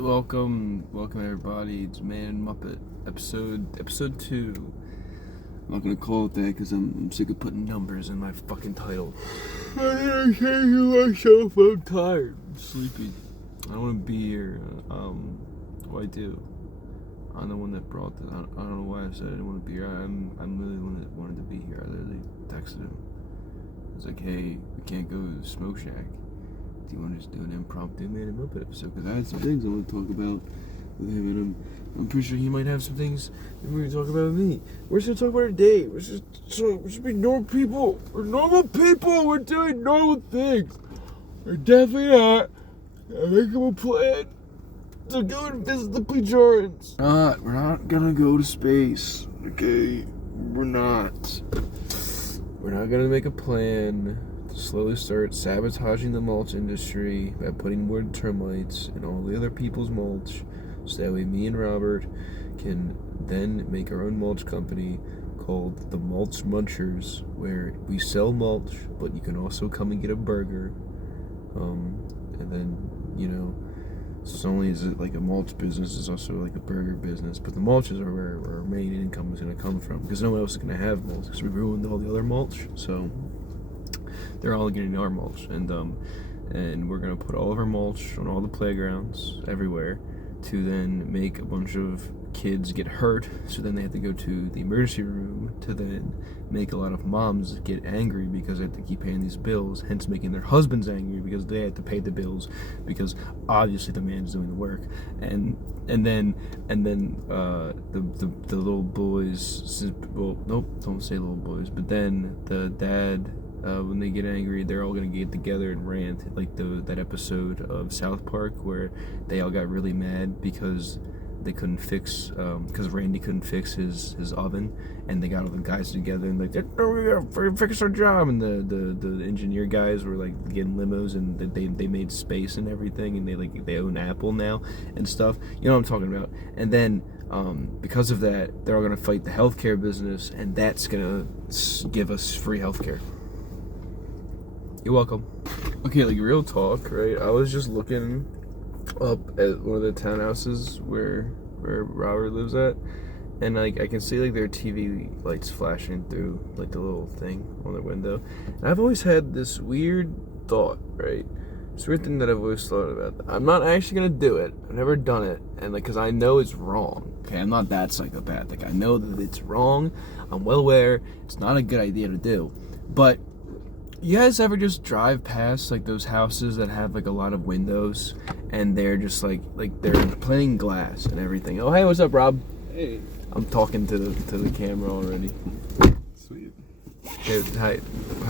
Welcome everybody. It's Man Muppet, episode 2. I'm not gonna call it that because I'm sick of putting numbers in my fucking title. I'm myself. I'm tired. I'm sleepy. I don't want to be here. What I do? I'm the one that brought this. I don't know why I said I didn't want to be here. I'm literally the one that wanted to be here. I literally texted him. I was like, hey, we can't go to the smoke shack. Do you want to just do an impromptu Man and Muppet episode? Because I had some things I want to talk about with him, and I'm pretty sure he might have some things that we're going to talk about with me. We're just going to talk about our day. We should be normal people. We're normal people. We're doing normal things. We're definitely not making a plan to go and visit the Pajorans. We're not going to go to space. Okay? We're not. We're not going to make a plan to slowly start sabotaging the mulch industry by putting more termites in all the other people's mulch, so that way me and Robert can then make our own mulch company called the Mulch Munchers, where we sell mulch, but you can also come and get a burger. And then, so not only is it like a mulch business, it's also like a burger business, but the mulches are where our main income is going to come from, because no one else is going to have mulch, because we ruined all the other mulch, so they're all getting our mulch, and we're gonna put all of our mulch on all the playgrounds everywhere, to then make a bunch of kids get hurt, so then they have to go to the emergency room, to then make a lot of moms get angry because they have to keep paying these bills, hence making their husbands angry because they have to pay the bills, because obviously the man's doing the work, and then the little boys, well, nope, don't say little boys, but then the dad, when they get angry, they're all gonna get together and rant, like that episode of South Park where they all got really mad because they couldn't fix, because Randy couldn't fix his oven, and they got all the guys together and like, oh, we gotta fix our job, and the engineer guys were like getting limos, and they made space and everything, and they own Apple now and stuff. You know what I'm talking about? And then because of that, they're all gonna fight the healthcare business, and that's gonna give us free healthcare. You're welcome. Okay, like real talk, right? I was just looking up at one of the townhouses where Robert lives at, and like I can see like their TV lights flashing through like the little thing on their window. And I've always had this weird thought, right? This weird thing that I've always thought about. I'm not actually gonna do it. I've never done it, and like, cause I know it's wrong. Okay, I'm not that psychopathic. I know that it's wrong. I'm well aware it's not a good idea to do, but you guys ever just drive past like those houses that have like a lot of windows, and they're just like they're plain glass and everything? Oh, hey, what's up, Rob? Hey. I'm talking to the camera already. Sweet. Hey, hi. Say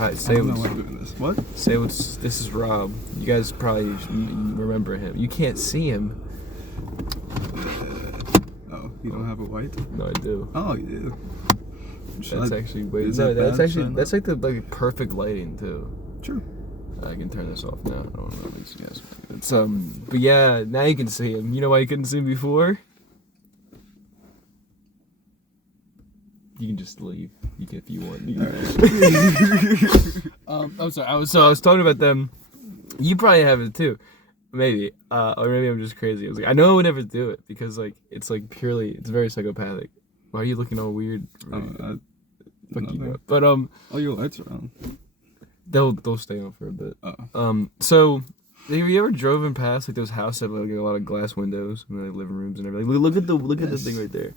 what's. I don't know why I'm doing this. What? Say what's. This is Rob. You guys probably remember him. You can't see him. Oh, you don't have a white? No, I do. Oh, you do. That's actually way. No, that's like the perfect lighting too. True. I can turn this off now. I don't know what these guys. It's but yeah, now you can see him. You know why you couldn't see him before? You can just leave. You can if you want. Right. I'm sorry. I was talking about them. You probably have it too, maybe. Or maybe I'm just crazy. I was like, I know I would never do it because like it's like purely, it's very psychopathic. Why are you looking all weird? Fuck you up. But oh, your lights are on. They'll stay on for a bit. Oh. So have you ever driven past like those houses that have like a lot of glass windows and like living rooms and everything? Look at the thing right there.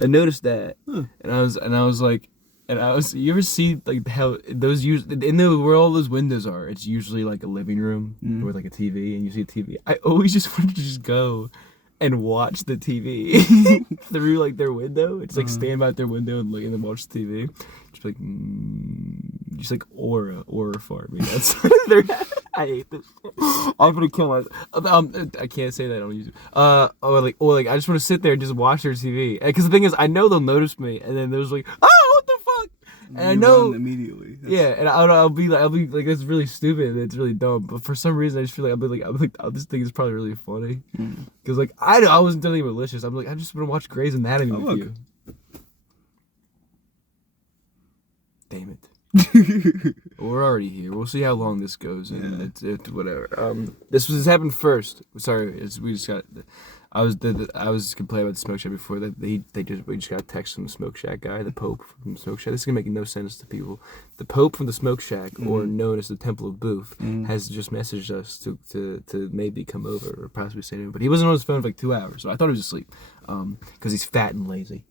I noticed that, and I was like, you ever see like how those where all those windows are? It's usually like a living room with like a TV, and you see a TV. I always just wanted to just go and watch the TV through like their window. It's like stand by their window and look and then watch the TV. Just like, just like aura farming. That's I hate this. I'm gonna kill myself. I can't say that on YouTube. Or like I just want to sit there and just watch their TV. Because the thing is, I know they'll notice me, and then there's like, oh, what the fuck? And I know immediately. Yeah, and I'll be like, that's really stupid. It's really dumb. But for some reason, I just feel like I'll be like, oh, this thing is probably really funny. Because like I wasn't doing anything malicious. I'm like, I just want to watch Grey's Anatomy with you. Damn it. We're already here. We'll see how long this goes, and Yeah. it's whatever. This happened first. Sorry, we just got. I was complaining about the smoke shack before that we just got a text from the smoke shack guy, the Pope from the smoke shack. This is gonna make no sense to people. The Pope from the smoke shack, or known as the Temple of Booth, has just messaged us to maybe come over or possibly say anything. But he wasn't on his phone for like 2 hours, so I thought he was asleep, because he's fat and lazy.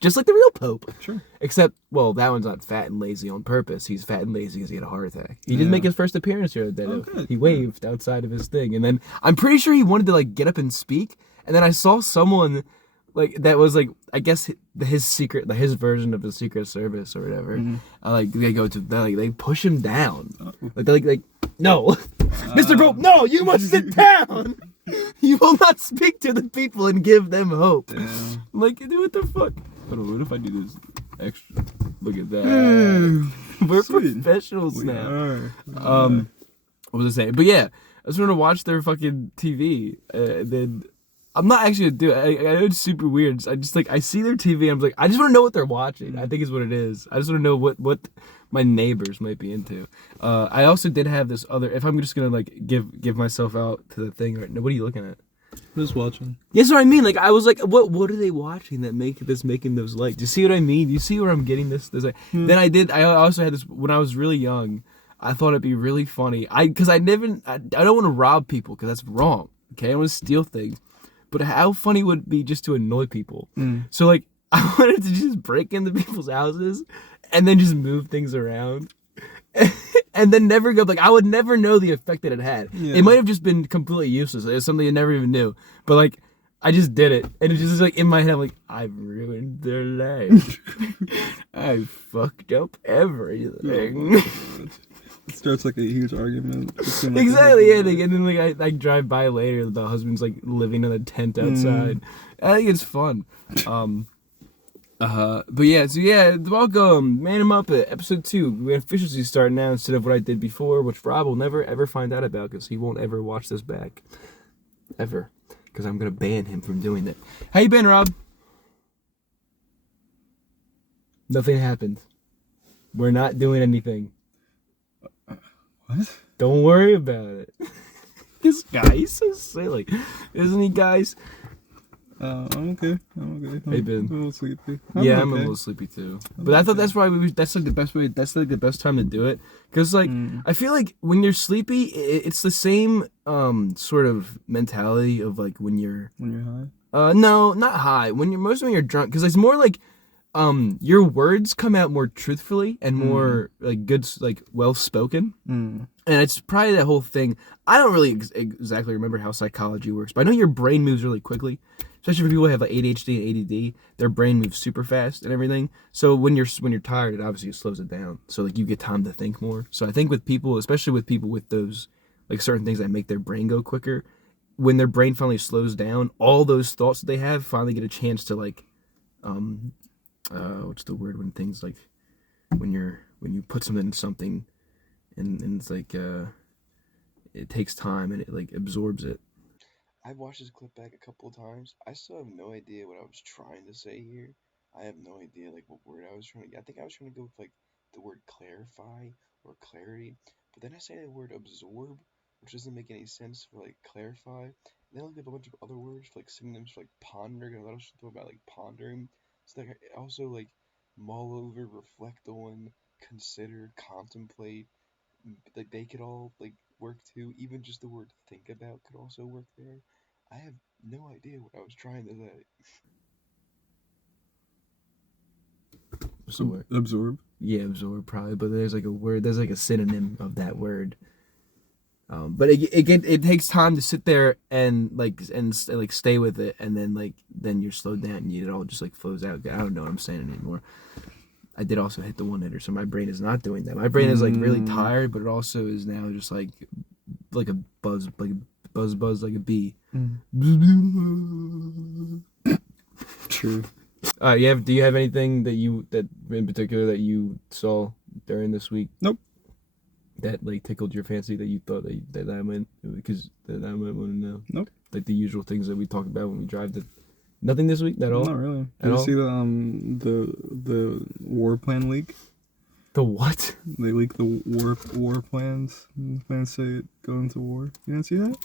Just like the real Pope. Sure. Except, well, that one's not fat and lazy on purpose. He's fat and lazy because he had a heart attack. He did make his first appearance here the other day. Good. He waved outside of his thing. And then I'm pretty sure he wanted to, like, get up and speak. And then I saw someone, like, that was, like, I guess his version of the Secret Service or whatever. Like, they go to, they push him down. Like, no. Mr. Pope, no, you must sit down. You will not speak to the people and give them hope. Damn. Like, dude, what the fuck? Hold on, what if I do this extra? Look at that. We're Sweet. professionals We now. are. What was I saying? But yeah, I just want to watch their fucking TV. Then I'm not actually gonna do it. I know it's super weird. I just I see their TV. I'm like, I just want to know what they're watching. I think is what it is. I just want to know what my neighbors might be into. I also did have this other. If I'm just gonna give myself out to the thing right now, what are you looking at? Just watching. Yes, what I mean. Like, I was like, what are they watching that making those lights? Do you see what I mean? Do you see where I'm getting this? Then I also had this when I was really young. I thought it'd be really funny. I don't want to rob people because that's wrong. Okay, I don't want to steal things. But how funny would it be just to annoy people? So like, I wanted to just break into people's houses and then just move things around. And then never go, like, I would never know the effect that it had. Yeah. It might have just been completely useless. It was something I never even knew. But, like, I just did it. And it just like, in my head, I'm like, I've ruined their life. I fucked up everything. It starts like a huge argument. Exactly, yeah. And then, like, I drive by later, the husband's, like, living in a tent outside. I think it's fun. But yeah, so yeah, welcome, Man and Muppet, episode 2. We officially start now instead of what I did before, which Rahb will never ever find out about because he won't ever watch this back. Ever. Because I'm going to ban him from doing that. How you been, Rahb? Nothing happened. We're not doing anything. What? Don't worry about it. This guy, he's so silly. Isn't he, guys? I'm okay. Hey, Ben. I'm a little sleepy. I'm a little sleepy too. But I thought that's why that's like the best way. That's like the best time to do it. Because like I feel like when you're sleepy, it's the same sort of mentality of like when you're high. No, not high. When you're drunk, because it's more like your words come out more truthfully and more like good, like well spoken. And it's probably that whole thing. I don't really exactly remember how psychology works, but I know your brain moves really quickly. Especially for people who have like ADHD and ADD, their brain moves super fast and everything. So when you're tired, it obviously slows it down. So like you get time to think more. So I think with people, especially with people with those like certain things that make their brain go quicker, when their brain finally slows down, all those thoughts that they have finally get a chance to like, what's the word when things like when you put something in something, and it's like it takes time and it like absorbs it. I've watched this clip back a couple of times. I still have no idea what I was trying to say here. I have no idea like what word I was trying to get. I think I was trying to go with like the word clarify or clarity, but then I say the word absorb, which doesn't make any sense for like clarify. And then I looked up a bunch of other words for like synonyms for like ponder, and I thought I was talking about like pondering. So like I also like mull over, reflect on, consider, contemplate. Like they could all like work too. Even just the word think about could also work there. I have no idea what I was trying to say. What's the word? Absorb. Yeah, absorb probably, but there's like a word. There's like a synonym of that word. But it takes time to sit there and stay with it, and then you're slowed down and it all just like flows out. I don't know what I'm saying anymore. I did also hit the one hitter, so my brain is not doing that. My brain is like really tired, but it also is now just like a buzz, like a bee. True. Do you have anything that in particular that you saw during this week? Nope. That like tickled your fancy that you thought that I might want to know. Nope. Like the usual things that we talk about when we drive to. Nothing this week at all. Not really. At Did you all? see the war plan leak? The what? They leaked the war plans. Plans to go into war. You didn't see that?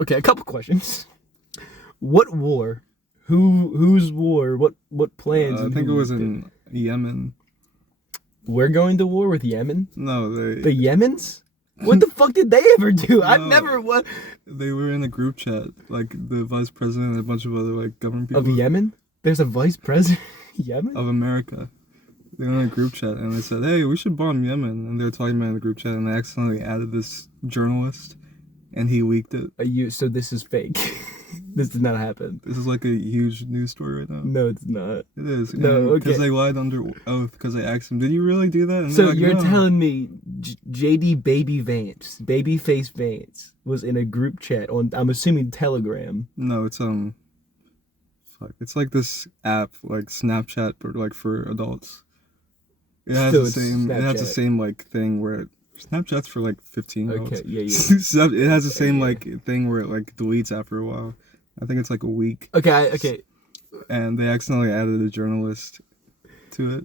Okay, a couple questions. What war? Whose war? What plans? I think it was in Yemen. We're going to war with Yemen? No, The Yemens? What the fuck did they ever do? I've never what They were in a group chat, like the vice president and a bunch of other like government people of Yemen? There's a vice president Yemen? of America. They were in a group chat and they said, "Hey, we should bomb Yemen." And they were talking about it in the group chat, and they accidentally added this journalist, and he leaked it. So this is fake. This did not happen. This is like a huge news story right now. No, it's not. It is. No, okay. Because they lied under oath. Because they asked him, "Did you really do that?" And So they're like, you're "No." telling me JD Babyface Vance, was in a group chat on, I'm assuming, Telegram. No, it's fuck. It's like this app, like Snapchat, but like for adults. It has So the it's same. It has the Snapchat. same like thing where Snapchat's for like 15-year-olds. Okay, yeah. It has the same Yeah. like thing where it like deletes after a while. I think it's like a week. Okay. And they accidentally added a journalist to it.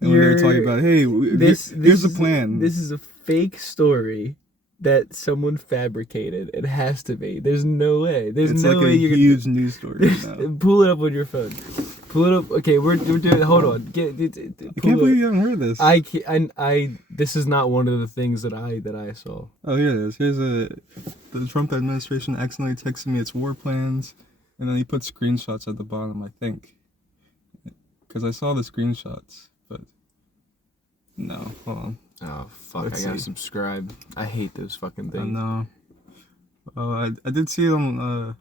And when they were talking about, hey, here's the plan. This is a fake story that someone fabricated. It has to be. There's no way. There's It's no like way a you're huge news story right now. Pull it up on your phone. Pull it up. Okay, we're doing. Hold on. I can't believe you haven't heard this. This is not one of the things that I saw. Oh, here it is. The Trump administration accidentally texted me its war plans, and then he put screenshots at the bottom, I think. Because I saw the screenshots, but no, hold on. Oh fuck! Let's I gotta see. subscribe. I hate those fucking I things. know. Oh, I did see it on,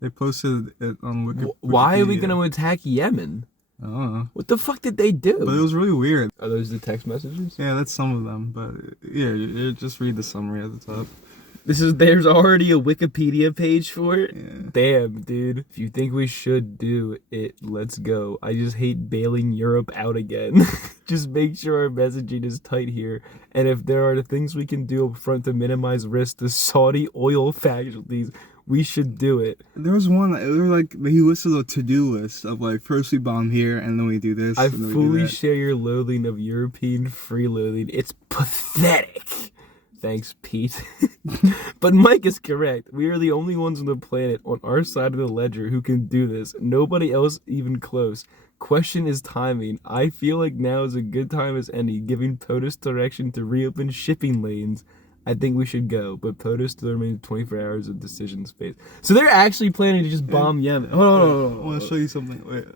they posted it on Wikipedia. Why are we gonna attack Yemen? I don't know. What the fuck did they do? But it was really weird. Are those the text messages? Yeah, that's some of them, but yeah, you just read the summary at the top. There's already a Wikipedia page for it? Yeah. Damn, dude. If you think we should do it, let's go. I just hate bailing Europe out again. Just make sure our messaging is tight here. And if there are things we can do up front to minimize risk to Saudi oil casualties, we should do it. There was one, it was like, he listed a to-do list of like, first we bomb here, and then we do this, I and then we fully do that. share your loathing of European freeloading. It's pathetic. Thanks, Pete. But Mike is correct. We are the only ones on the planet on our side of the ledger who can do this. Nobody else even close. Question is timing. I feel like now is a good time as any, giving POTUS direction to reopen shipping lanes. I think we should go, but POTUS still remains 24 hours of decision space. So they're actually planning to just bomb Yemen. Hold on. I want to show you something. Wait,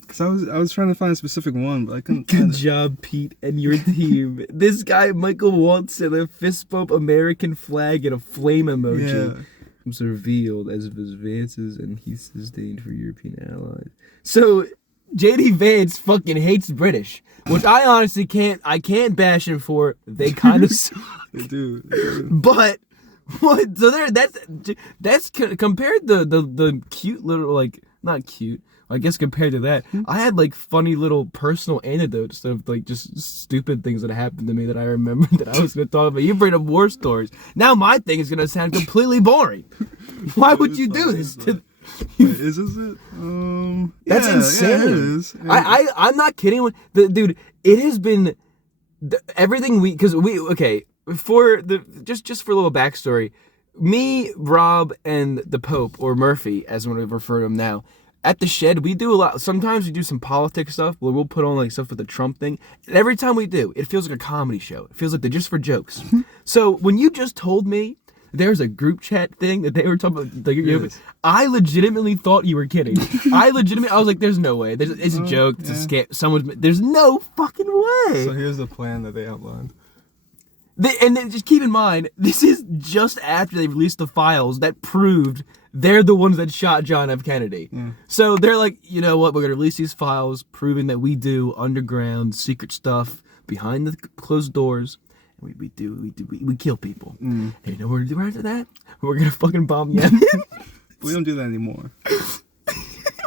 because I was trying to find a specific one, but I couldn't Good find it. job, Pete, and your team. This guy, Michael Waltz, and a fist bump American flag and a flame emoji. Yeah. Was revealed as of his advances, and he's sustained for European allies. So, JD Vance fucking hates British, which I honestly can't bash him for. They kind of They do. They do. but what? So that's compared to the cute little, like, not cute. I guess compared to that, I had like funny little personal anecdotes of like just stupid things that happened to me that I remember that I was going to talk about. You bring up war stories. Now my thing is going to sound completely boring. Why would you do this? Wait, is this it? That's yeah, insane. Yeah, it is. Yeah. I'm not kidding. Dude, it has been everything for just for a little backstory. Me, Rahb, and the Pope, or Murphy, as we refer to him now, at the shed, we do a lot. Sometimes we do some politics stuff where we'll put on like stuff with the Trump thing. And every time we do, it feels like a comedy show. It feels like they're just for jokes. So when you just told me there's a group chat thing that they were talking about, like, Yes. I legitimately thought you were kidding. I was like, there's no way. It's a joke. It's a scam. There's no fucking way. So here's the plan that they outlined. And then just keep in mind, this is just after they released the files that proved they're the ones that shot John F. Kennedy. Yeah. So they're like, you know what? We're going to release these files proving that we do underground secret stuff behind the closed doors. And we kill people. And you know what we're going to do after that? We're going to fucking bomb Yemen. We don't do that anymore.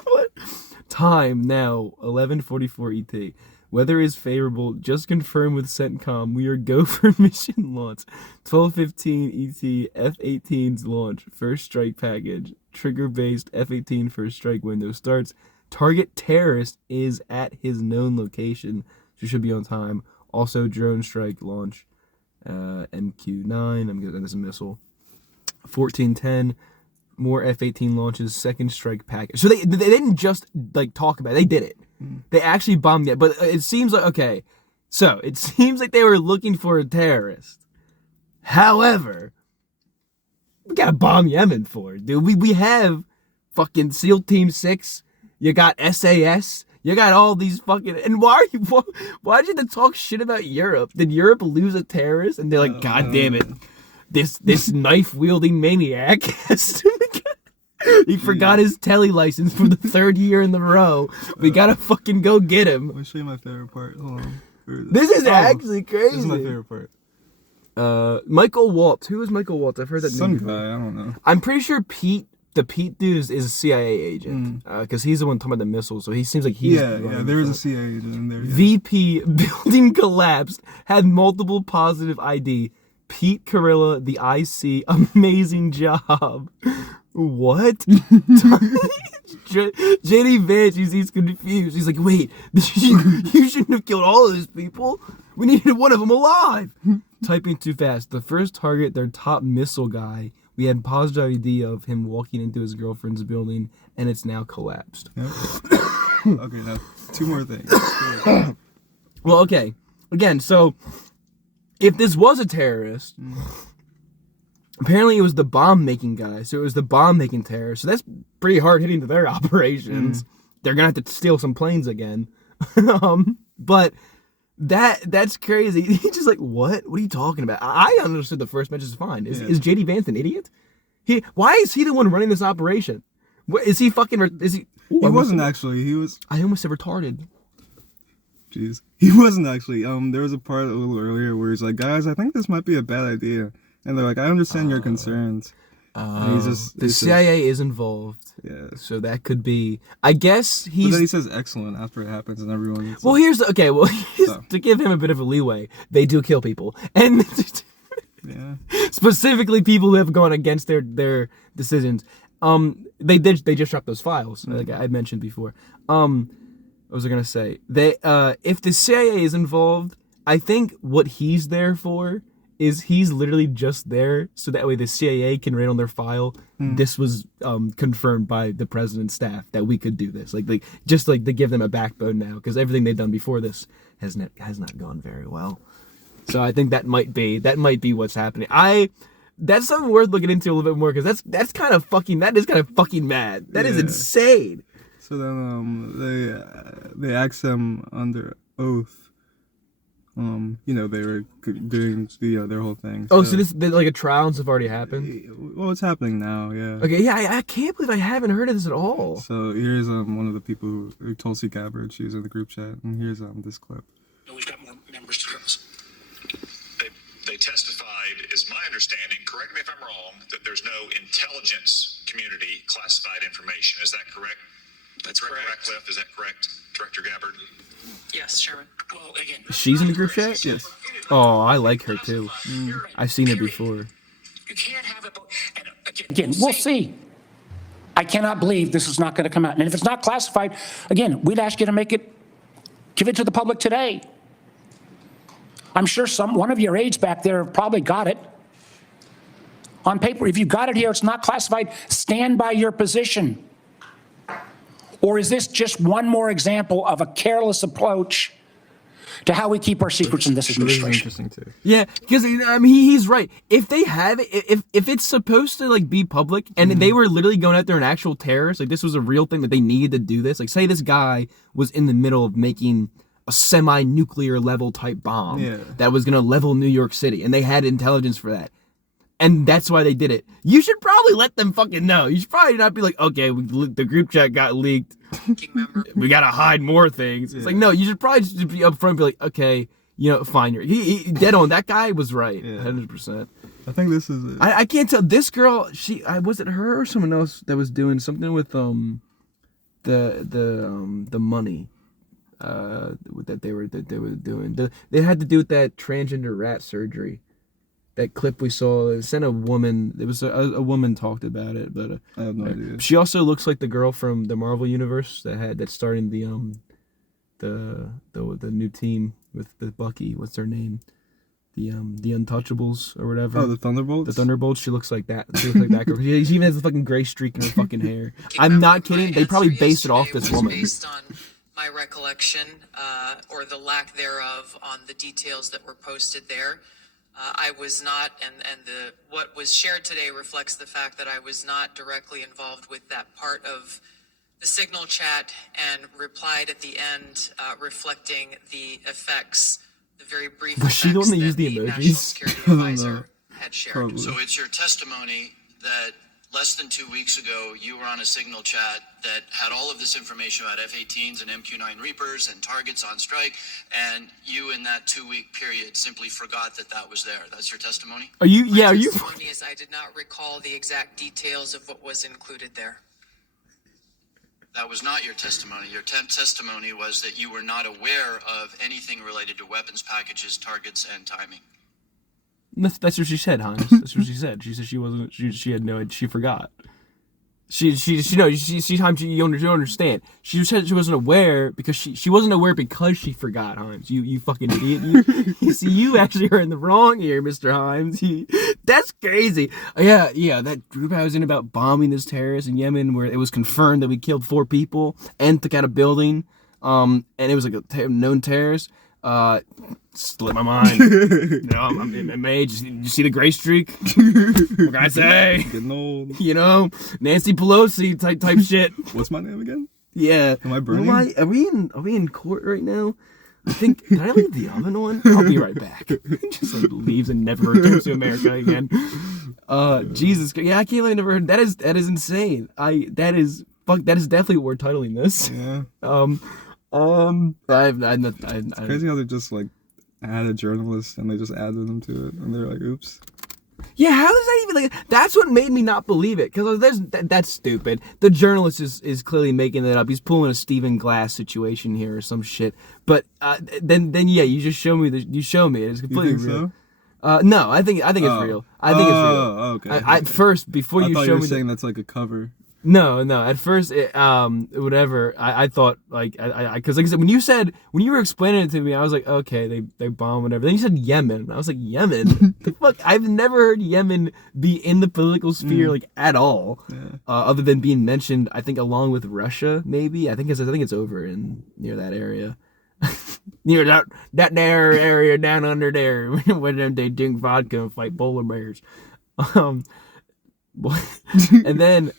What? Time now, 11:44 ET. Weather is favorable. Just confirmed with CENTCOM. We are go for mission launch. 12:15 ET. F-18's launch. First strike package. Trigger-based F-18 first strike window starts. Target terrorist is at his known location. She should be on time. Also, drone strike launch. MQ-9. I'm guessing that's a missile. 1410. More F-18 launches. Second strike package. So they didn't just like talk about it. They did it. They actually bombed it. But it seems like okay. So it seems like they were looking for a terrorist. However, we gotta bomb Yemen for it, dude. We have fucking SEAL Team 6. You got SAS. You got all these fucking... And why'd you have to talk shit about Europe? Did Europe lose a terrorist? And they're like, God damn it. This knife-wielding maniac has to... He forgot his telly license for the third year in the row. We gotta fucking go get him. Let me show you my favorite part. Hold on. This is actually crazy. This is my favorite part. Michael Waltz. Who is Michael Waltz? I've heard that Some name before. guy, I don't know. I'm pretty sure the Pete dude is a CIA agent. Because he's the one talking about the missiles, so he seems like he's... Yeah, there is a CIA agent in there. Yeah. VP, building collapsed, had multiple positive ID. Pete Carilla, the IC, amazing job. What? JD Vance, he's confused. He's like, wait, you shouldn't have killed all of these people. We needed one of them alive. Typing too fast. The first target, their top missile guy, we had positive ID of him walking into his girlfriend's building, and it's now collapsed. Yep. Okay, now 2 more things. Well, okay. Again, so if this was a terrorist, apparently it was the bomb-making guy, so it was the bomb-making terrorist. So that's pretty hard-hitting to their operations. They're going to have to steal some planes again. But that's crazy. He's just like, what? What are you talking about? I understood the first message is fine. Is J.D. Vance an idiot? Why is he the one running this operation? What, is he fucking... Is he... Ooh, He wasn't actually. He was... I almost said retarded. Jeez. He wasn't actually. There was a part a little earlier where he's like, guys, I think this might be a bad idea. And they're like, I understand your concerns. And The CIA is involved. Yeah. So that could be... I guess he's... But then he says excellent after it happens and everyone... Well, here's the... Okay, well, to give him a bit of a leeway, they do kill people. And yeah. specifically people who have gone against their decisions. They just dropped those files, like I mentioned before. What was I gonna say? If the CIA is involved, I think what he's there for is he's literally just there so that way the CIA can write on their file. This was confirmed by the president's staff that we could do this, like just to give them a backbone now, because everything they've done before this has not gone very well. So I think that might be what's happening. That's something worth looking into a little bit more, because that's kind of fucking mad. That is insane. So then they asked them under oath. They were doing their whole thing. Oh, so this like a trial and stuff already happened? Well, it's happening now, yeah. Okay, yeah, I can't believe I haven't heard of this at all. So here's one of the people who Tulsi Gabbard, she was in the group chat, and here's this clip. We've got more members to cross. They testified, is my understanding, correct me if I'm wrong, that there's no intelligence community classified information. Is that correct? That's correct. Ratcliffe, is that correct, Director Gabbard? Yes, Chairman. Well, again, She's in the group chat? Yes. Oh, I like her too. I've seen her before. you can't have it. And again, we'll see. I cannot believe this is not going to come out. And if it's not classified, again, we'd ask you to give it to the public today. I'm sure one of your aides back there probably got it on paper. If you got it here, it's not classified, stand by your position. Or is this just one more example of a careless approach to how we keep our secrets in this administration? This is interesting too. Yeah, because I mean he's right. If they have it, if it's supposed to be public, and they were literally going after an actual terrorist, this was a real thing that they needed to do this. Say this guy was in the middle of making a semi-nuclear level type bomb that was gonna level New York City, and they had intelligence for that. And that's why they did it. You should probably let them fucking know. You should probably not be like, okay, the group chat got leaked. We gotta hide more things. It's like, no, you should probably just be upfront and be like, okay, fine. He dead on. That guy was right, 100%. I think this is it. I can't tell. This girl, was it her or someone else that was doing something with the money that they were doing. They had to do with that transgender rat surgery. that clip we saw. It sent a woman. It was a woman talked about it, but I have no idea. she also looks like the girl from the Marvel universe that's starting the new team with the Bucky. What's her name? The Untouchables or whatever. Oh, the Thunderbolts? The Thunderbolts. She looks like that. She looks like that girl. She even has a fucking gray streak in her fucking hair. I'm not kidding. They probably based it off this woman. Based on my recollection, or the lack thereof, on the details that were posted there. I was not, and what was shared today reflects the fact that I was not directly involved with that part of the Signal chat, and replied at the end, reflecting the effects, the very brief Was she the one that used the National emojis? Security I don't know. Advisor had shared. Probably. So it's your testimony that less than 2 weeks ago, you were on a Signal chat that had all of this information about F-18s and MQ-9 Reapers and targets on strike, and you in that 2-week period simply forgot that that was there. That's your testimony? Are you? Yeah. Are My you? testimony is I did not recall the exact details of what was included there. That was not your testimony. Your testimony was that you were not aware of anything related to weapons packages, targets, and timing. That's what she said, Hans. That's what she said. She said she wasn't. She had no idea. She forgot. You don't understand. She said she wasn't aware because she wasn't aware because she forgot, Himes. You fucking idiot. You see, you actually are in the wrong here, Mr. Himes. That's crazy. Yeah. That group I was in about bombing this terrorist in Yemen, where it was confirmed that we killed 4 people and took out a building. And it was like a known terrorist. Slipped my mind. I'm in my age. You see the gray streak? What can I say? Getting old. Nancy Pelosi type shit. What's my name again? Yeah. Am I burning? Are we in court right now? I think. Did I leave the oven on? I'll be right back. Just leaves and never returns to America again. Jesus. Yeah, I can't believe I never heard. That is insane. That is definitely what we're titling this. Yeah. It's crazy how they just add a journalist and they just added them to it and they're like, oops. Yeah, how is that even that's what made me not believe it, because that's stupid. The journalist is clearly making that up. He's pulling a Stephen Glass situation here or some shit. But then yeah, you just show me it's completely real. So? No, I think it's real. I think it's real. Okay. At first, before you thought show you were me saying that's like a cover. No. At first, whatever. I thought because like I said, when you were explaining it to me, I was like, okay, they bomb whatever. Then you said Yemen, and I was like, Yemen? The fuck? I've never heard Yemen be in the political sphere at all, other than being mentioned. I think along with Russia, maybe. I think it's over near that area, near that area down under there, where they drink vodka and fight polar bears. And then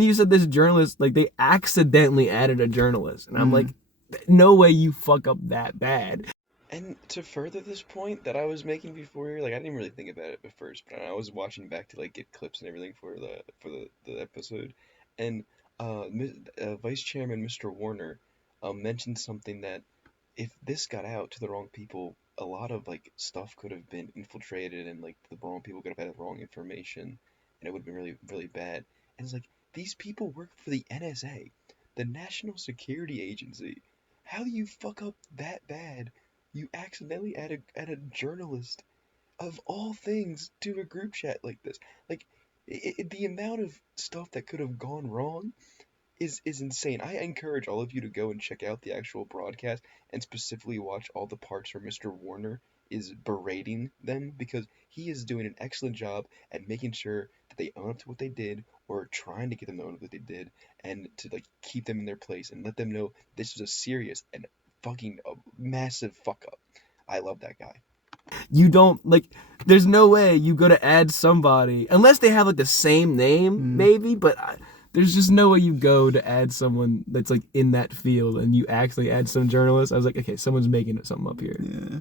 you said this journalist, they accidentally added a journalist, and I'm like, no way you fuck up that bad. And to further this point that I was making before, I didn't really think about it at first, but I was watching back to get clips and everything for the episode, and Vice Chairman Mr. Warner mentioned something that if this got out to the wrong people, a lot of stuff could have been infiltrated, and the wrong people could have had the wrong information. And it would have been really, really bad. And it's these people work for the NSA, the National Security Agency. How do you fuck up that bad? You accidentally add a journalist, of all things, to a group chat like this. The amount of stuff that could have gone wrong is insane. I encourage all of you to go and check out the actual broadcast and specifically watch all the parts where Mr. Warner is berating them, because he is doing an excellent job at making sure that they own up to what they did, or trying to get them to own up what they did, and to keep them in their place and let them know this is a serious and fucking massive fuck up. I love that guy. You don't there's no way you go to add somebody unless they have the same name, maybe, but there's just no way you go to add someone that's in that field and you actually add some journalist. I was like, okay, someone's making something up here. Yeah.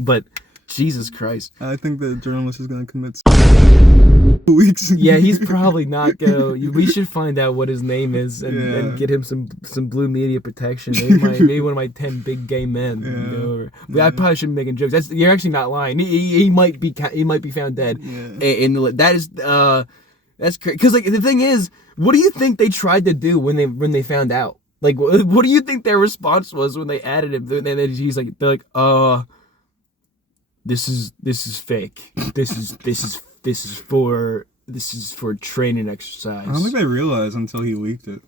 But Jesus Christ. I think the journalist is going to commit 2 weeks. Yeah, he's probably not going to. We should find out what his name is and get him some blue media protection. Maybe one of my 10 big gay men. I probably shouldn't be making jokes. You're actually not lying. He might be found dead. Yeah. That's crazy. Because the thing is, what do you think they tried to do when they found out? What do you think their response was when they added him? And then he's they're this is fake. This is for training exercise. I don't think they realized until he leaked it.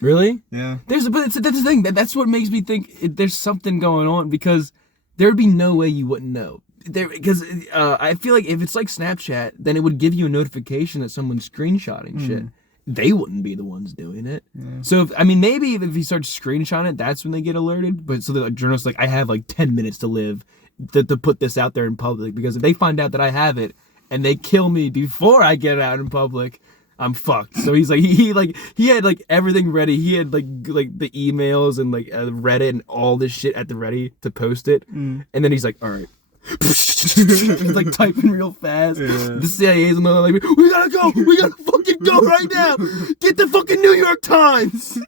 Really? Yeah. That's the thing. That's what makes me think there's something going on, because there would be no way you wouldn't know. Because I feel like if it's like Snapchat, then it would give you a notification that someone's screenshotting shit. They wouldn't be the ones doing it. Yeah. So maybe if he starts screenshotting it, that's when they get alerted. But so the journalists I have like 10 minutes to live to put this out there in public, because if they find out that I have it and they kill me before I get it out in public, I'm fucked. So he's like, he had like everything ready. He had like the emails and like Reddit and all this shit at the ready to post it. And then he's like, all right. He's like typing real fast. Yeah. The CIA's on the other, like, we gotta fucking go right now. Get the fucking New York Times.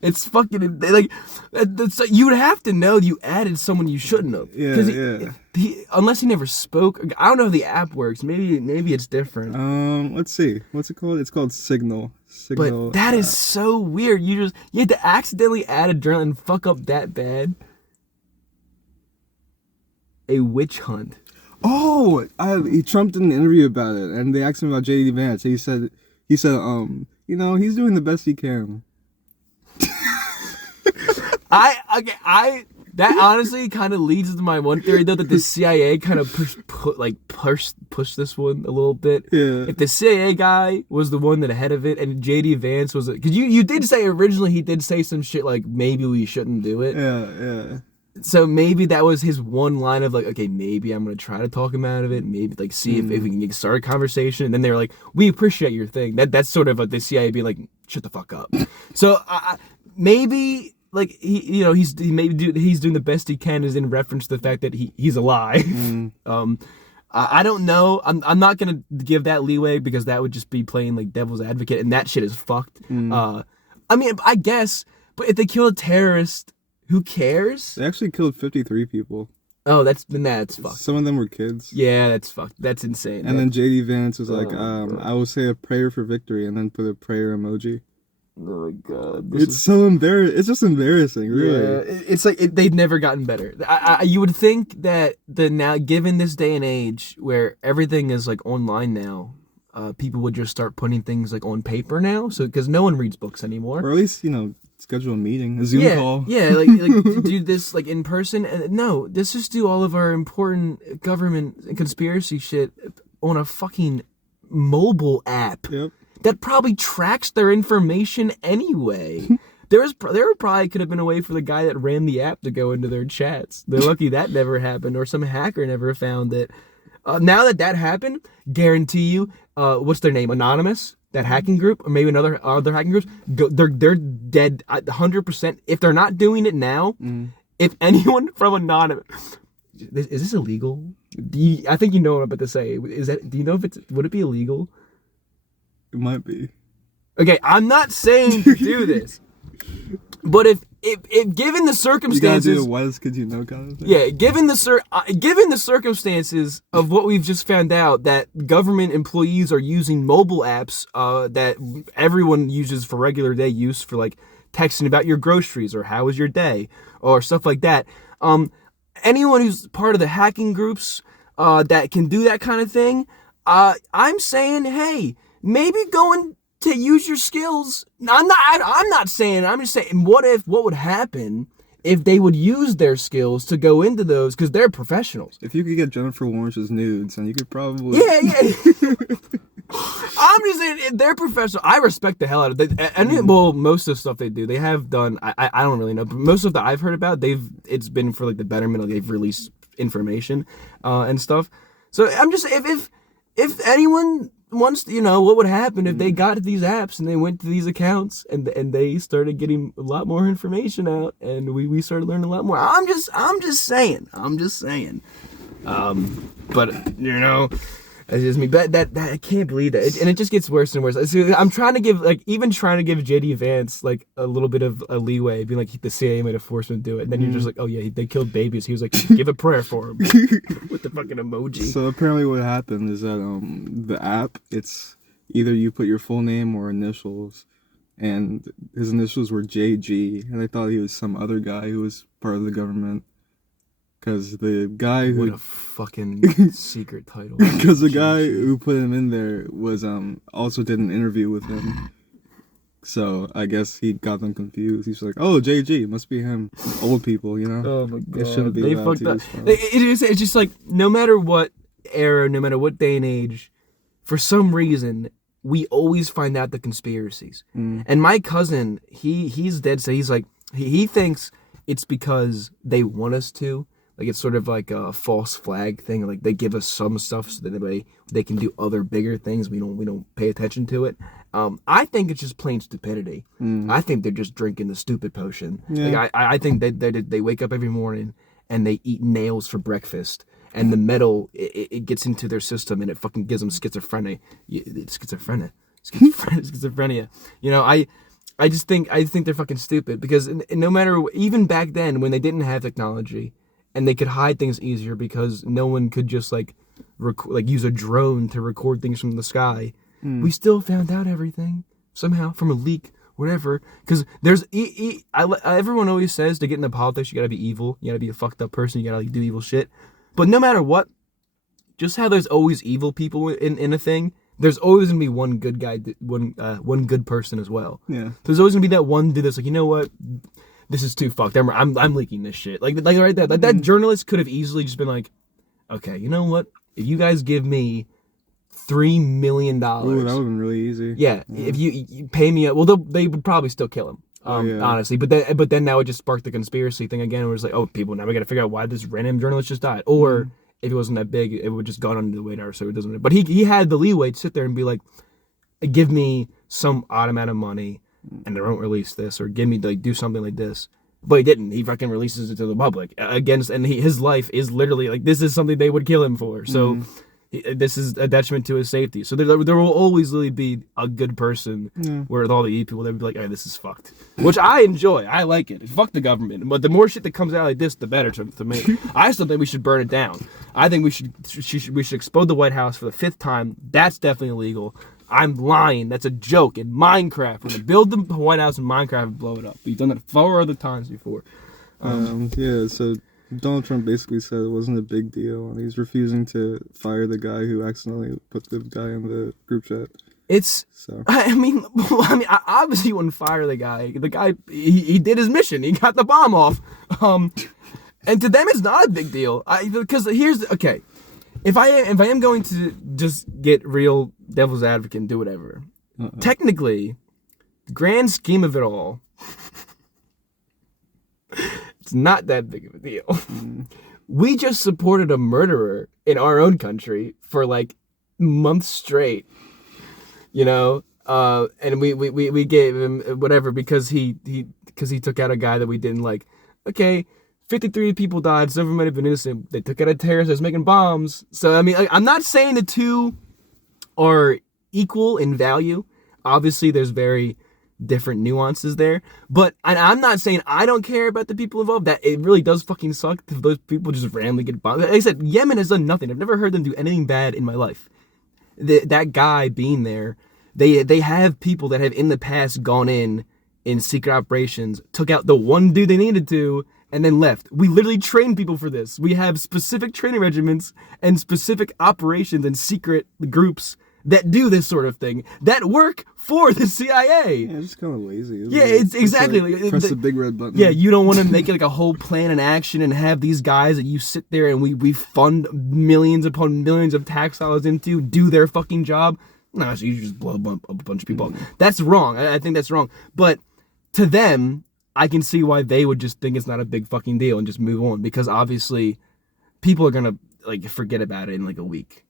It's fucking like you would have to know you added someone you shouldn't have. Yeah. He unless he never spoke. I don't know how the app works. Maybe it's different. Let's see. What's it called? It's called Signal. But that is so weird. You had to accidentally add a journal and fuck up that bad. A witch hunt. Oh, Trump did an interview about it, and they asked him about J.D. Vance. He said, he's doing the best he can. That honestly kind of leads to my one theory, though, that the CIA kind of pushed this one a little bit. Yeah. If the CIA guy was the one that ahead of it, and J.D. Vance was, because you did say originally he did say some shit like maybe we shouldn't do it. Yeah. So maybe that was his one line of like, okay, maybe I'm gonna try to talk him out of it. Maybe like see if we can start a conversation. And then they're like, we appreciate your thing. That's sort of like the CIA being like, shut the fuck up. So maybe like he's doing the best he can, is in reference to the fact that he's alive. I don't know. I'm not gonna give that leeway, because that would just be playing like devil's advocate, and that shit is fucked. I guess, but if they kill a terrorist, who cares? They actually killed 53 people. Oh, that's fucked. Some of them were kids. Yeah, that's fucked. That's insane. And then J.D. Vance was like, I will say a prayer for victory, and then put a prayer emoji. Oh my god. It's so embarrassing. It's just embarrassing, really. Yeah, it's like they've never gotten better. You would think that now, given this day and age where everything is like online now, people would just start putting things like on paper now. So, because no one reads books anymore. Or at least, schedule a meeting, a Zoom call. Yeah, like do this like in person. No, let's just do all of our important government and conspiracy shit on a fucking mobile app. Yep. That probably tracks their information anyway. There probably could have been a way for the guy that ran the app to go into their chats. They're lucky that never happened, or some hacker never found it. Now that happened, guarantee you, what's their name? Anonymous? That hacking group, or maybe other hacking groups, they're dead 100%. If they're not doing it now, if anyone from Anonymous, is this illegal? I think you know what I'm about to say. Do you know if would it be illegal? It might be. Okay, I'm not saying to do this, but if given the circumstances, you gotta do the was because you know kind of thing. Yeah, given the circumstances of what we've just found out, that government employees are using mobile apps that everyone uses for regular day use, for like texting about your groceries or how was your day or stuff like that. Anyone who's part of the hacking groups that can do that kind of thing, I'm saying, hey, maybe going to use your skills. I'm not saying, I'm just saying, what would happen if they would use their skills to go into those, because they're professionals. If you could get Jennifer Lawrence's nudes, and you could probably... Yeah. I'm just saying, if they're professional, I respect the hell out of it. And well, most of the stuff they do, they have done, I don't really know, but most of the I've heard about, it's been for like the betterment, like they've released information and stuff. So I'm just, if anyone wants to, what would happen if they got to these apps and they went to these accounts and they started getting a lot more information out, and we started learning a lot more. I'm just saying. But it's just me. But that I can't believe that, and it just gets worse and worse. I'm trying to give JD Vance like a little bit of a leeway, being like the CIA might have forced him to do it, and then you're just like, oh yeah, they killed babies. He was like, give a prayer for him with the fucking emoji. So apparently, what happened is that the app, it's either you put your full name or initials, and his initials were JG, and they thought he was some other guy who was part of the government. Because the guy What who a fucking secret title. because the guy who put him in there was also did an interview with him. So I guess he got them confused. He's like, "Oh, JG, must be him." Old people, you know. Oh my god, They shouldn't be they allowed fucked to up. use phones. It's just like, no matter what era, no matter what day and age, for some reason we always find out the conspiracies. And my cousin, he's dead set. He's like, he thinks it's because they want us to. Like, it's sort of like a false flag thing. Like, they give us some stuff so that they can do other bigger things. We don't pay attention to it. I think it's just plain stupidity. I think they're just drinking the stupid potion. Yeah. Like, I think they wake up every morning and they eat nails for breakfast. And the metal, it gets into their system and it fucking gives them schizophrenia. Schizophrenia. You know, I just think they're fucking stupid because no matter, even back then when they didn't have technology and they could hide things easier because no one could just like use a drone to record things from the sky, we still found out everything somehow from a leak, whatever. Because there's everyone always says to get into politics you gotta be evil, you gotta be a fucked up person, you gotta like do evil shit. But no matter what, just how there's always evil people in a thing, there's always gonna be one good guy, one good person as well. Yeah. There's always gonna be that one dude that's like, you know what, this is too fucked. I'm leaking this shit. Like right there, like that journalist could have easily just been like, okay, you know what, if you guys give me $3 million, Ooh, that would have been really easy. yeah, if you pay me, well, they would probably still kill him. Honestly, but then that would just spark the conspiracy thing again, where it's like, oh, people, now we got to figure out why this random journalist just died, or if it wasn't that big, it would just gone under the radar, so it doesn't. But he had the leeway to sit there and be like, give me some odd amount of money, and I won't release this, or give me like do something like this. But he didn't. He fucking releases it to the public and his life is literally like, this is something they would kill him for. So. This is a detriment to his safety. So there will always really be a good person where all the people, they'll be like, hey, this is fucked. Which I enjoy. I like it. Fuck the government. But the more shit that comes out like this, the better to me. I still think we should burn it down. I think we should explode the White House for the 5th time. That's definitely illegal. I'm lying. That's a joke. In Minecraft, when they build the White House in Minecraft and blow it up. We've done that 4 other times before. Yeah, so Donald Trump basically said it wasn't a big deal, and he's refusing to fire the guy who accidentally put the guy in the group chat. It's, So I mean, I obviously wouldn't fire the guy. The guy, he did his mission. He got the bomb off. And to them, it's not a big deal. Because okay, if I am going to just get real devil's advocate and do whatever, technically, the grand scheme of it all, it's not that big of a deal. We just supported a murderer in our own country for like months straight, you know, and we gave him whatever because he took out a guy that we didn't like. Okay, 53 people died. Some of them might have been innocent. They took out a terrorist that's making bombs. So I mean, I'm not saying the two are equal in value. Obviously, there's very different nuances there, but I'm not saying I don't care about the people involved. That it really does fucking suck if those people just randomly get bombed. Like I said, Yemen has done nothing. I've never heard them do anything bad in my life. That guy being there, they have people that have in the past gone in secret operations, took out the one dude they needed to, and then left. We literally train people for this. We have specific training regiments and specific operations and secret groups that do this sort of thing, that work for the CIA. yeah, it's just kind of lazy. Yeah, it's exactly. Like, press the big red button. Yeah, you don't want to make it like a whole plan and action and have these guys that you sit there and we fund millions upon millions of tax dollars into do their fucking job. No, so you just blow up a bunch of people up. That's wrong. I think that's wrong. But to them, I can see why they would just think it's not a big fucking deal and just move on, because obviously people are gonna like forget about it in like a week.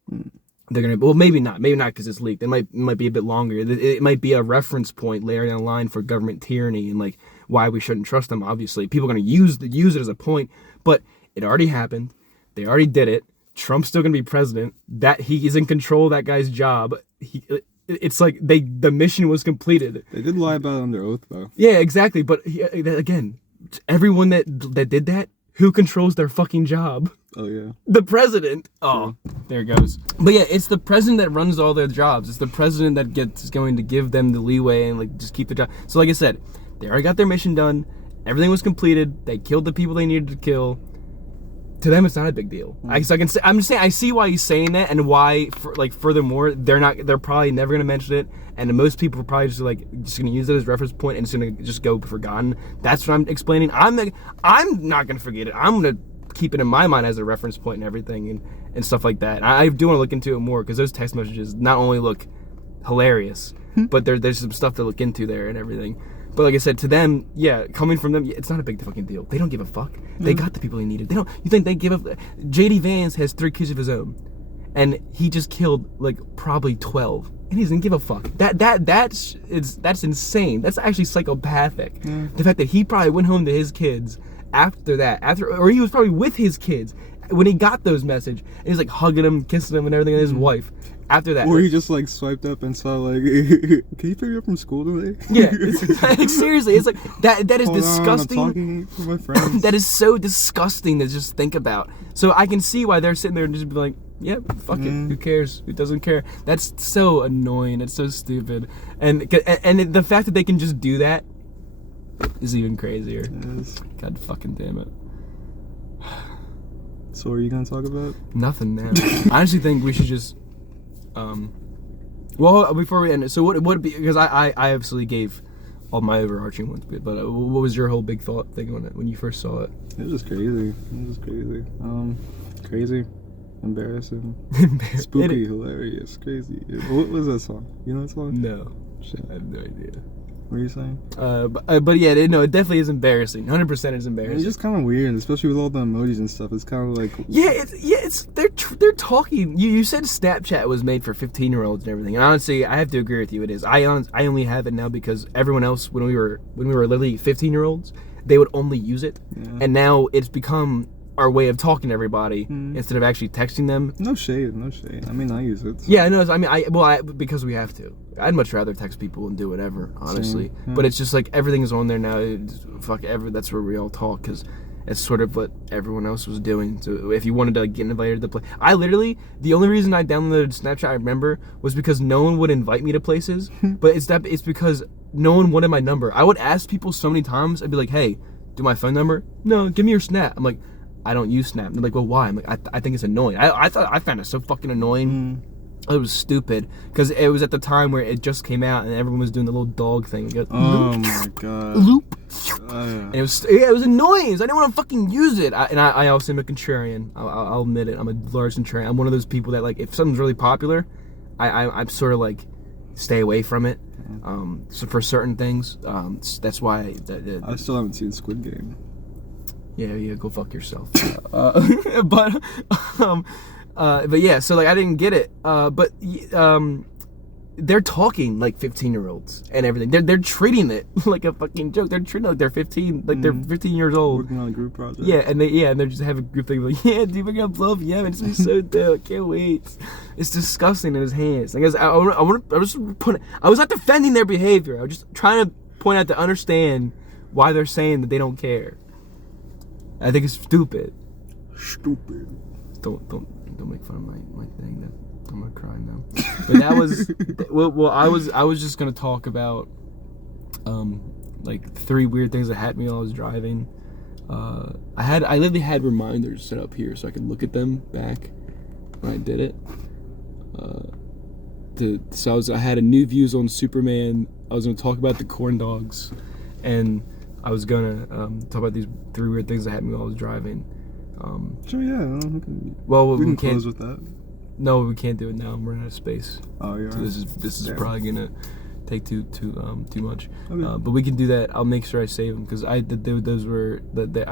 They're gonna, well, maybe not because it's leaked. It might be a bit longer. It might be a reference point later down the line for government tyranny and like why we shouldn't trust them. Obviously, people are gonna use it as a point, but it already happened. They already did it. Trump's still gonna be president. That he is in control of that guy's job. It's like the mission was completed. They did lie about it under oath, though. Yeah, exactly. But again, everyone that did that, who controls their fucking job? Oh, yeah. The president. Oh, there it goes. But yeah, it's the president that runs all their jobs. It's the president that is going to give them the leeway and like just keep the job. So like I said, they already got their mission done. Everything was completed. They killed the people they needed to kill. to them it's not a big deal. I'm just saying I see why he's saying that and why furthermore they're probably never gonna mention it, and most people are probably just gonna use it as reference point and it's gonna just go forgotten. That's what I'm explaining. I'm not gonna forget it. I'm gonna keep it in my mind as a reference point and everything and stuff like that. I do want to look into it more because those text messages not only look hilarious, but there's some stuff to look into there and everything. But like I said, to them, yeah, coming from them, it's not a big fucking deal. They don't give a fuck. They got the people they needed. You think they give a... JD Vance has 3 kids of his own, and he just killed probably 12, and he doesn't give a fuck. That's insane. That's actually psychopathic. The fact that he probably went home to his kids or he was probably with his kids when he got those messages, and he's hugging them, kissing them, and everything, and his wife. After that, or he just swiped up and saw can you pick me up from school today? Yeah, seriously, it's that is Hold disgusting. On, I'm talking to my friends. That is so disgusting to just think about. So I can see why they're sitting there and just be like, "Yep, fuck it. Who cares? Who doesn't care?" That's so annoying. It's so stupid, and the fact that they can just do that is even crazier. Yes. God fucking damn it. So what are you gonna talk about? Nothing now. I honestly think we should just. Well, before we end it, so what because I obviously gave all my overarching ones, but what was your whole big thought thing on it when you first saw it? It was just crazy. Crazy, embarrassing, spooky, hilarious, crazy. What was that song? You know that song? No, Shit. I have no idea. What are you saying? But yeah, it definitely is embarrassing. 100% is embarrassing. It's just kind of weird, especially with all the emojis and stuff. It's kind of they're talking. You said Snapchat was made for 15-year-olds and everything, and honestly, I have to agree with you. It is. I only have it now because everyone else, when we were literally 15-year-olds, they would only use it, and now it's become our way of talking to everybody instead of actually texting them. No shade. I mean, I use it. So. Yeah, I know. I mean, because we have to. I'd much rather text people and do whatever, honestly. Same. Yeah. But it's just everything is on there now. That's where we all talk because it's sort of what everyone else was doing. So if you wanted to get invited to play, the only reason I downloaded Snapchat, I remember, was because no one would invite me to places. But it's because no one wanted my number. I would ask people so many times. I'd be like, "Hey, do my phone number?" "No, give me your Snap." I'm like, "I don't use Snap." They're like, "Well, why?" I'm like, I think it's annoying. I found it so fucking annoying. It was stupid because it was at the time where it just came out and everyone was doing the little dog thing. Go, oh my god. Loop. And it was annoying. So I didn't want to fucking use it. I also am a contrarian. I'll admit it. I'm a large contrarian. I'm one of those people that if something's really popular, I'm sort of stay away from it. So for certain things, that's why. I still haven't seen Squid Game. Yeah, go fuck yourself. But yeah, so I didn't get it. But they're talking like 15-year-olds and everything. They're treating it like a fucking joke. They're treating it like they're 15, they're 15 years old. Working on a group project. Yeah, and they're just having a group thing dude, we're gonna blow up Yemen. It's gonna be so dope. I can't wait. It's disgusting in his hands. I was not defending their behavior. I was just trying to point out to understand why they're saying that they don't care. I think it's stupid. Don't make fun of my thing. That I'm gonna cry now. But that was well. I was just gonna talk about 3 weird things that happened to me while I was driving. I literally had reminders set up here so I could look at them back when I did it. I had a new views on Superman. I was gonna talk about the corn dogs, and I was gonna talk about these 3 weird things that happened while I was driving. Sure, yeah. We can can't close with that. No, we can't do it now. I'm running out of space. Oh, yeah. So this is probably gonna take too much. Okay. But we can do that. I'll make sure I save them because I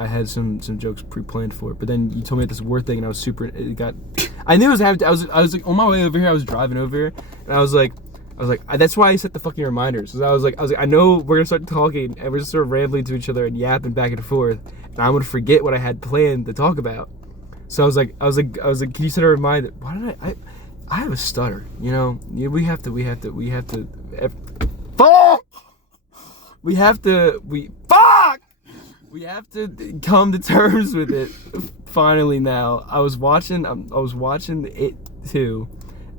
had some jokes pre-planned for it. But then you told me this war thing, and I was super. I knew it was happening. I was on my way over here. I was driving over here, and I was like, that's why I set the fucking reminders. Cause I was like, I know we're gonna start talking, and we're just sort of rambling to each other and yapping back and forth, and I'm gonna forget what I had planned to talk about. So I was like, can you set a reminder? Why did I have a stutter, you know? We have to. Fuck! We have to come to terms with it. Finally, now I was watching it too.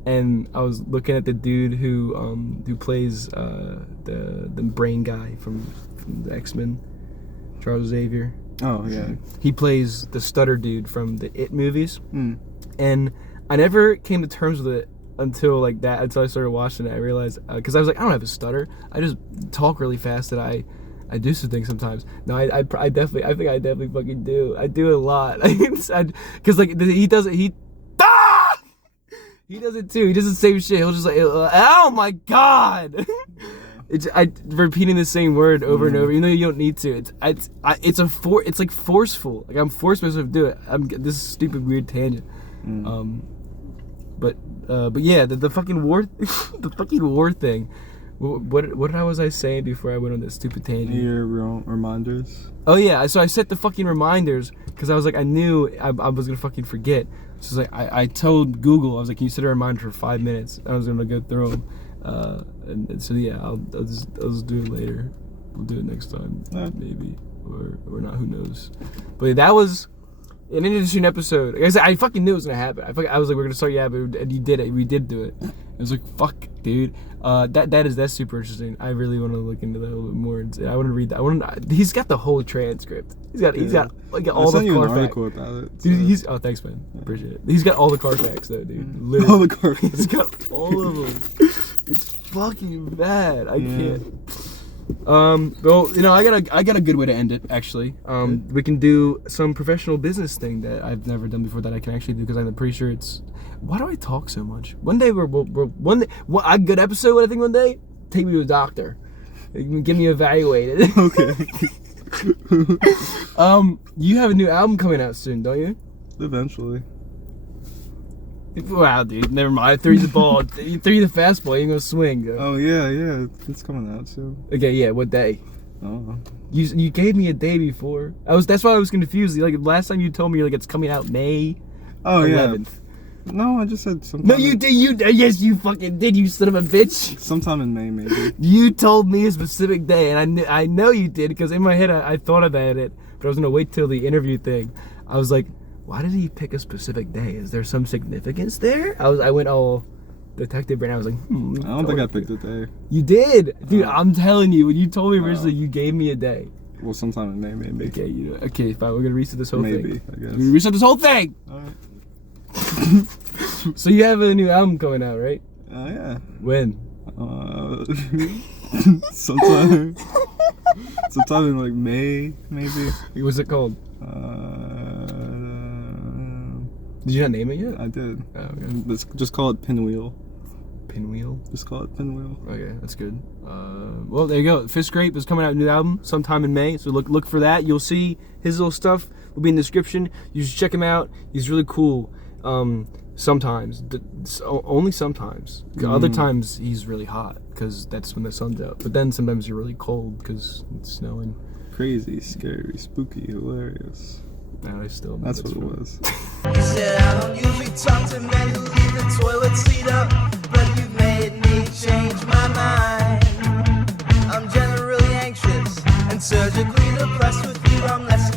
And I was looking at the dude who plays the brain guy from the X-Men, Charles Xavier. Oh, yeah. He plays the stutter dude from the It movies. Mm. And I never came to terms with it until I started watching it. I realized, because I was like, I don't have a stutter. I just talk really fast and I do some things sometimes. No, I think I definitely fucking do. I do it a lot. Because like he does it. He does it too. He does the same shit. He'll just like, oh my god. Repeating the same word over and over, even though you don't need to. It's like forceful. Like I'm forced myself to do it. This is a stupid weird tangent. But yeah, the fucking war, the fucking war thing. What was I saying before I went on this stupid tangent? Your reminders. Oh yeah, so I set the fucking reminders because I was like, I knew I was gonna fucking forget. So it's like I told Google, I was like, can you set a reminder for 5 minutes? I was gonna go through them, and so yeah, I'll just do it later. We'll do it next time, maybe, or not. Who knows? But yeah, that was an interesting episode. Like I said, I fucking knew it was gonna happen. I was like, we're gonna start and you did it. We did do it. I was like, fuck, dude. That's super interesting. I really want to look into that a little bit more. I want to read that. He's got the whole transcript. He's got like all the car facts. About it, so. Dude, thanks, man. Appreciate it. He's got all the car facts though, dude. Literally. All the car facts. He's got all of them. It's fucking bad. I can't. Well, I got a good way to end it, actually. We can do some professional business thing that I've never done before that I can actually do, because I'm pretty sure it's... Why do I talk so much? One day a good episode, I think one day, take me to a doctor. Get me evaluated. Okay. You have a new album coming out soon, don't you? Eventually. Wow, dude, never mind. I threw you the ball. You threw you the fastball. You ain't gonna swing. Oh yeah, it's coming out soon. Okay, yeah. What day? Oh. You gave me a day before. That's why I was confused. Like last time you told me, like it's coming out May 11th. Yeah. No, I just said sometime. No, you did. Yes, you fucking did. You son of a bitch. Sometime in May, maybe. You told me a specific day, and I know you did, because in my head I thought about it, but I was gonna wait till the interview thing. I was like, why did he pick a specific day? Is there some significance there? I went all detective brain. I was like, I don't think I picked a day. You did, dude. I'm telling you, when you told me originally, you gave me a day. Well, sometime in May, maybe. Okay, fine. We're gonna reset this whole thing. Maybe, I guess. We're gonna reset this whole thing. All right. So you have a new album coming out, right? Yeah. When? Sometime in like May, maybe. What's it called? Did you not name it yet? I did. Oh, okay. Let's just call it Pinwheel. Pinwheel? Just call it Pinwheel. Okay, that's good. Well, there you go. Fishgrape is coming out with a new album sometime in May, so look for that. You'll see his little stuff will be in the description. You should check him out. He's really cool. Sometimes, only sometimes. Other times he's really hot because that's when the sun's out. But then sometimes you're really cold because it's snowing. Crazy, scary, spooky, hilarious. That's what it was. He said, I don't usually talk to men who leave the toilet seat up, but you've made me change my mind. I'm generally anxious and surgically depressed with you. I'm less